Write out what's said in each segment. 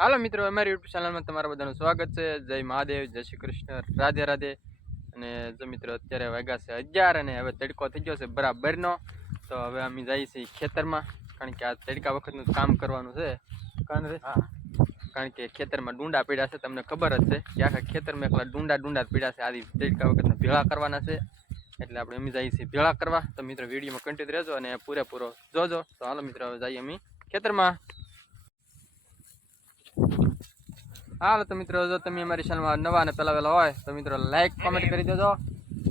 હાલો મિત્રો અમારી યુટ્યુબ ચેનલમાં તમારા બધાનું સ્વાગત છે. જય મહાદેવ જય શ્રી કૃષ્ણ રાધે રાધે. અને જો મિત્રો અત્યારે વાગ્યા છે અગિયાર અને હવે તડકો થઈ ગયો છે બરાબરનો. તો હવે અમે જઈએ છીએ ખેતરમાં કારણ કે આ તડકા વખતનું કામ કરવાનું છે. કારણ કે ખેતરમાં ડુંડા પીડા છે તમને ખબર જ છે કે આખા ખેતરમાં એકલા ડુંડા ડુંડા પીડા છે. આદિ તડકા વખતના ભેળા કરવાના છે. એટલે આપણે અમે જઈએ છીએ ભેળા કરવા. તો મિત્રો વિડીયોમાં કન્ટિન્યુ રહેજો અને પૂરેપૂરો જોજો. તો હાલો મિત્રો હવે જઈએ અમે ખેતરમાં. હાલો તો મિત્રો જો તમે અમારી ચેનલમાં નવા અને પહેલા વહેલા હોય તો મિત્રો લાઈક કોમેન્ટ કરી દેજો.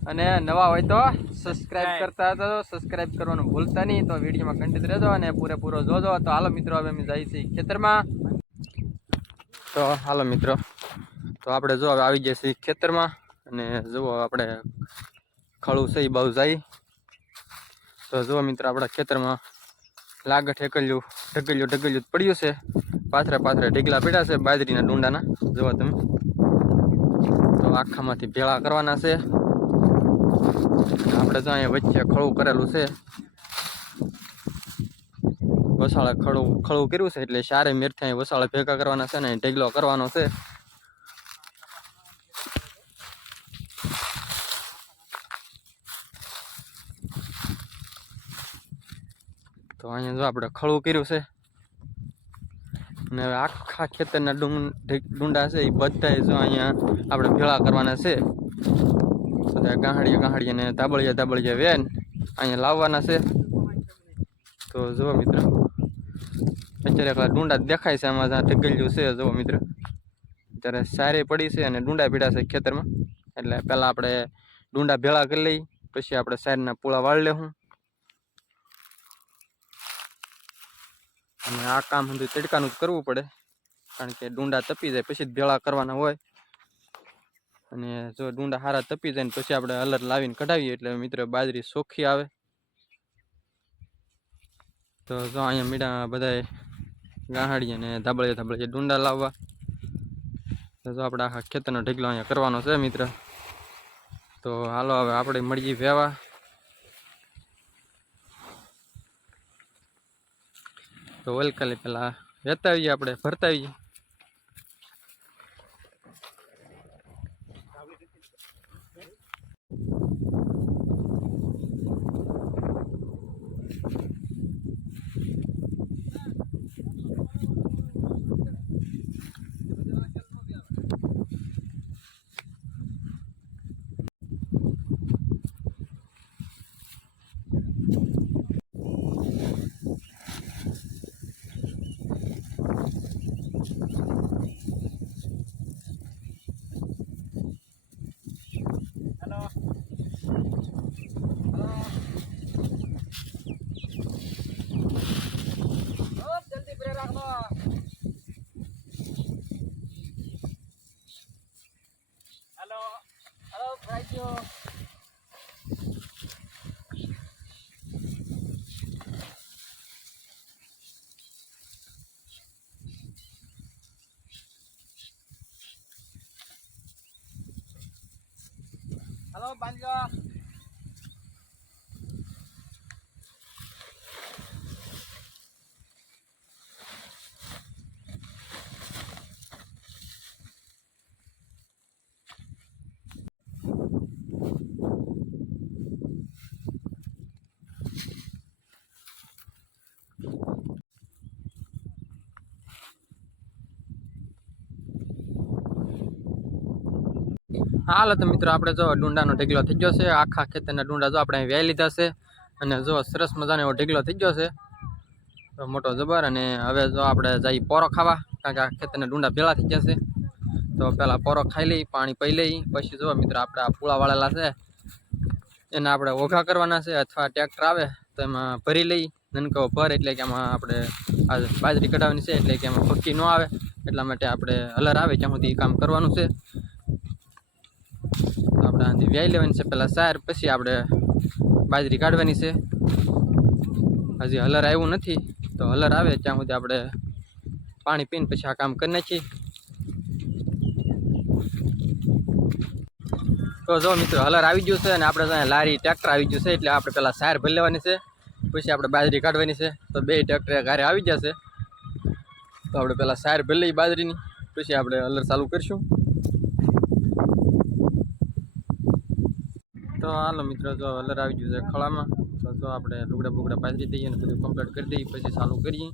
અને નવા હોય તો સબસ્ક્રાઇબ કરતા તો સબસ્ક્રાઇબ કરવાનું ભૂલતા નહીં તો વિડીયોમાં કન્ટિન્યુ રહેજો અને પૂરેપૂરો જોજો. તો હાલો મિત્રો હવે અમે જઈએ છીએ ખેતરમાં. તો હાલો મિત્રો તો આપણે જો હવે આવી ગયા છીએ ખેતરમાં. અને જુઓ આપણે ખળું છે એ બહુ જાય. તો જુઓ મિત્રો આપણા ખેતરમાં લાગે ઠેકલ્યું ઢગલ્યું ઢગલ્યું પડ્યું છે. પાથરે પાથરે ઢીગલા પીડા છે બાજરીના ડુંડાના. જોવા તમે. તો આખામાંથી ભેળા કરવાના છે. આપણે તો અહીંયા વચ્ચે ખળું કરેલું છે. વસાળે ખળું ખળું કર્યું છે એટલે સારે મેરથી અહીં વસાળે ભેગા કરવાના છે ને ઢેગલો કરવાનો છે. તો અહીંયા જો આપણે ખળું કર્યું છે. અને હવે આખા ખેતરના ડુંડા છે એ બધા જો અહીંયા આપણે ભેળા કરવાના છે. બધા ગાંહડીએ ગાંહડીયા ને ધાબળિયા ધાબળિયા વેન અહીંયા લાવવાના છે. તો જુઓ મિત્રો, અત્યારે એકલા ડુંડા દેખાય છે આમાં જ્યાં ઢગલ્યું છે, જુઓ મિત્રો. અત્યારે સારી પડી છે અને ડુંડા પીડા છે ખેતરમાં. એટલે પહેલાં આપણે ડુંડા ભેળા કરી લઈ પછી આપણે સારીના પૂળા વાળી લેવું અને આ કામ સુધી તડકાનું જ કરવું પડે, કારણ કે ડુંડા તપી જાય, પછી જ ભેળા કરવાના હોય. અને જો ડુંડા સારા તપી જાય ને પછી આપણે અલર લાવીને કઢાવીએ એટલે મિત્રો બાજરી ચોખ્ખી આવે. તો જો અહીંયા મીડા બધાએ ગાંહાડી અને ધાબળે ધાબળે ડુંડા લાવવા. તો જો આપણે આખા ખેતરનો ઢગલો અહીંયા કરવાનો છે મિત્ર. તો હાલો, હવે આપણે મળીએ વેવા. તો વલકાલે પેલા વેતા આવીએ આપણે ભરતા હેલો બાંધો હાલો તો મિત્રો આપણે જો ડુંડાનો ઢગલો થઈ ગયો છે. આખા ખેતરના ડુંડા જો આપણે વ્યાય લીધા છે અને જો સરસ મજાનો એવો ઢગલો થઈ ગયો છે. મોટો જબર અને હવે જો આપણે જઈ પોરો ખાવા, કારણ કે આ ખેતરના ડુંડા ભેળા થઈ જશે તો પહેલાં પોરો ખાઈ લઈ, પાણી પી લઈ, પછી જો મિત્રો આપણે આ પૂળા વાળેલા છે, એને આપણે ઓઘા કરવાના છે અથવા ટ્રેક્ટર આવે તો એમાં ભરી લઈ, નનકો ભર એટલે કે એમાં આપણે આ બાજરી કઢાવવાની છે એટલે કે એમાં પક્કી ન આવે. એટલા માટે આપણે હલર આવે ત્યાં સુધી કામ કરવાનું છે. આપણે આથી વ્યાઈ લેવાની છે પહેલાં સાર, પછી આપણે બાજરી કાઢવાની છે. હજી હલર આવ્યું નથી, તો હલર આવે ત્યાં સુધી આપણે પાણી પીને પછી આ કામ કરી નાખીએ. તો જો મિત્રો, હલર આવી ગયું છે અને આપણે લારી, ટ્રેક્ટર આવી ગયું છે, એટલે આપણે પહેલાં સાર ભરી લેવાની છે, પછી આપણે બાજરી કાઢવાની છે. તો બે ટ્રેક્ટર ઘરે આવી જશે તો આપણે પહેલાં સાર ભરી લઈએ બાજરીની, પછી આપણે હલર ચાલુ કરીશું. તો હાલો મિત્રો, જો હલર આવી ગયું છે ખળામાં. તો જો આપણે લુગડા બુગડા પાથરી દઈએ અને બધું કમ્પ્લીટ કરી દઈએ, પછી ચાલુ કરીએ.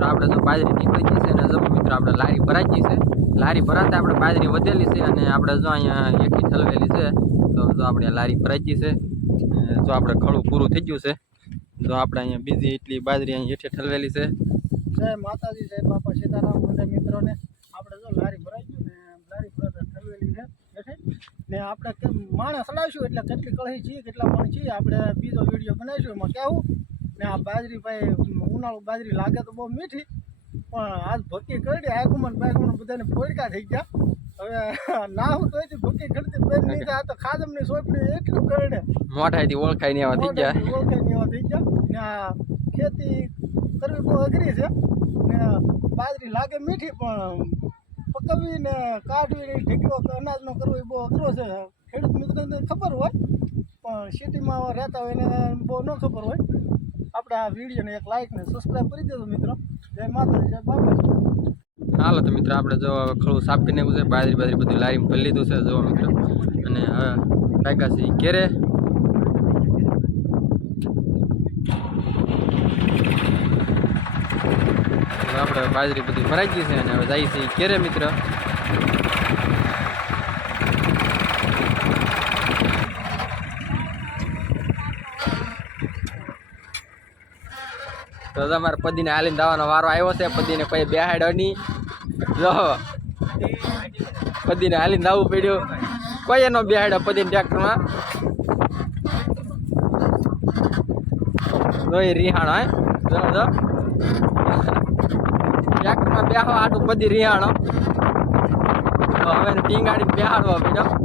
મિત્રો, આપણે જો બાજરી નીકળી ગઈ છે અને જો મિત્રો, આપણે લારી ભરાઈ ગઈ છે. લારી ભરાતા આપણે બાજરી વધેલી છે અને આપણે જો અહીંયા એકી ઠલવેલી છે, તો જો આપણે લારી ભરાઈ ગઈ છે. જો આપણે ખડું પૂરું થઈ ગયું છે. જો આપણે અહીંયા બીજી એટલી બાજરી અહીંયા હેઠે ઠલવેલી છે. જય માતાજી, જય બાપા સીતારામ. બધા મિત્રોને, આપણે જો લારી ભરાઈ ગયું ને લારી ભરાતા છે. ને આપણે કેમ માણસ લાવીશું એટલે કેટલી કળહી છીએ, કેટલા પણ છીએ? આપણે બીજો વીડિયો બનાવીશું. એમાં કહેવું ને આ બાજરી ભાઈ ઉનાળુ બાજરી લાગે તો બહુ મીઠી પણ આજ ભક્કી કરી આગમન બાગમન બધાને પોડકા થઈ ગયા. હવે ના હું તોય ભૂકી ખડતી બેન નહીં આ તો ખાદમની સોપડી એટલું કરડે. મોઢાથી ઓળખાય ને થઈ ગયા. ઓળખાય ને થઈ ગયા. ને આ ખેતી કરવી બહુ અઘરી છે. ને બાજરી લાગે મીઠી પણ પકવવી ને કાઢવી ને ઢીકલો અનાજનો કરવો એ બહુ અઘરો છે. ખેડૂત મિત્રોને ખબર હોય પણ સિટીમાં રહેતા હોય એને બહુ ન ખબર હોય. આપણે આ વિડીયોને એક લાઈક ને સબસ્ક્રાઈબ કરી દેજો મિત્રો. જય માતાજી, જય બાબાજી હાલો તો મિત્રો, આપણે જો ખળું સાફ કરીને છે, બાજરી બાજરી બધું લારી ભરી લીધું છે જો મિત્રો. અને હવે કાકા છે ઈ ઘેરે. આપણે બાજરી બધી ભરાઈ ગઈ છે અને હવે જાય છે ઘેરે, મિત્ર. તો તમારે પદીને હાલીને દાવાનો વારો આવ્યો છે, પદીને પછી બેહાડ્યો નહીં. જો, પદીને હાલીને દાવું પડ્યું. કોઈ એનો બેહાડ્યો પદીને ટ્રેક્ટરમાં. જો રિહાણો, હે. જો જો. ટ્રેક્ટરમાં બેહો, આટલું પદી રિહાણો. હવે એને ટીંગાડીને બેહાડવા પડ્યો.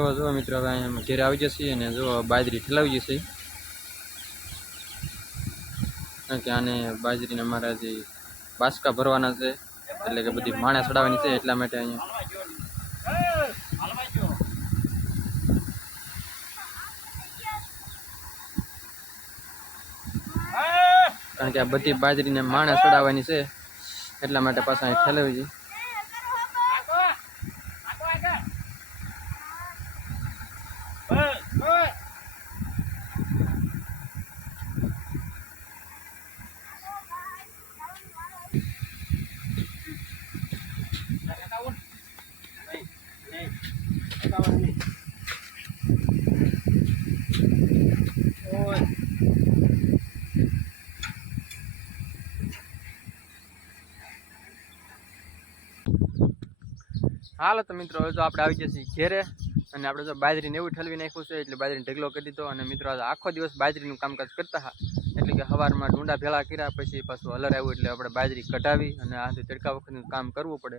તો જો મિત્રો, હવે અહીંયા ઘેરે આવી જશે અને જો બાજરી ઠલાવી જશે. કારણ કે આને બાજરીને અમારા જે બાસકા ભરવાના છે, એટલે કે બધી માણે ચડાવવાની છે એટલા માટે અહીંયા. કારણ કે આ બધી બાજરીને માણે ચડાવવાની છે, એટલા માટે પાછા અહીં ઠેલાવી છે હાલો તો મિત્રો, હવે તો આપણે આવી જઈએ ઘેરે અને આપણે જો બાજરીને એવું ઠલવી નાખ્યું છે, એટલે બાજરીને ઢગલો કરી દીધો અને મિત્રો આખો દિવસ બાજરીનું કામકાજ કરતા હતા. એટલે કે સવારમાં ડુંડા ભેળા કર્યા, પછી પાછું હલર આવ્યું, એટલે આપણે બાજરી કઢાવી અને આથી તડકા વખતનું કામ કરવું પડે.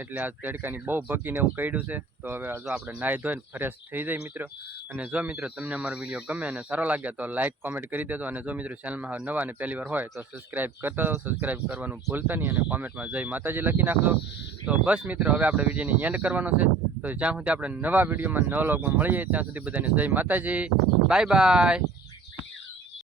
એટલે આ તડકાની બહુ ભકીને એવું કર્યું છે. તો હવે જો આપણે નાહી ધોઈને ફ્રેશ થઈ જાય મિત્રો. અને જો મિત્રો તમને અમારો વીડિયો ગમે અને સારો લાગે તો લાઇક કોમેન્ટ કરી દેજો. અને જો મિત્રો ચેનલમાં નવા અને પહેલી વાર હોય તો સબસ્ક્રાઈબ કરતા રહો. સબસ્ક્રાઈબ કરવાનું ભૂલતા નહીં અને કોમેન્ટમાં જય માતાજી લખી નાખજો. તો બસ મિત્રો હવે આપણે વિડીયોની એન્ડ કરવાનો છે. તો જ્યાં સુધી આપણે નવા વિડીયોમાં નવા લોગમાં મળીએ ત્યાં સુધી બધાને જય માતાજી. Bye bye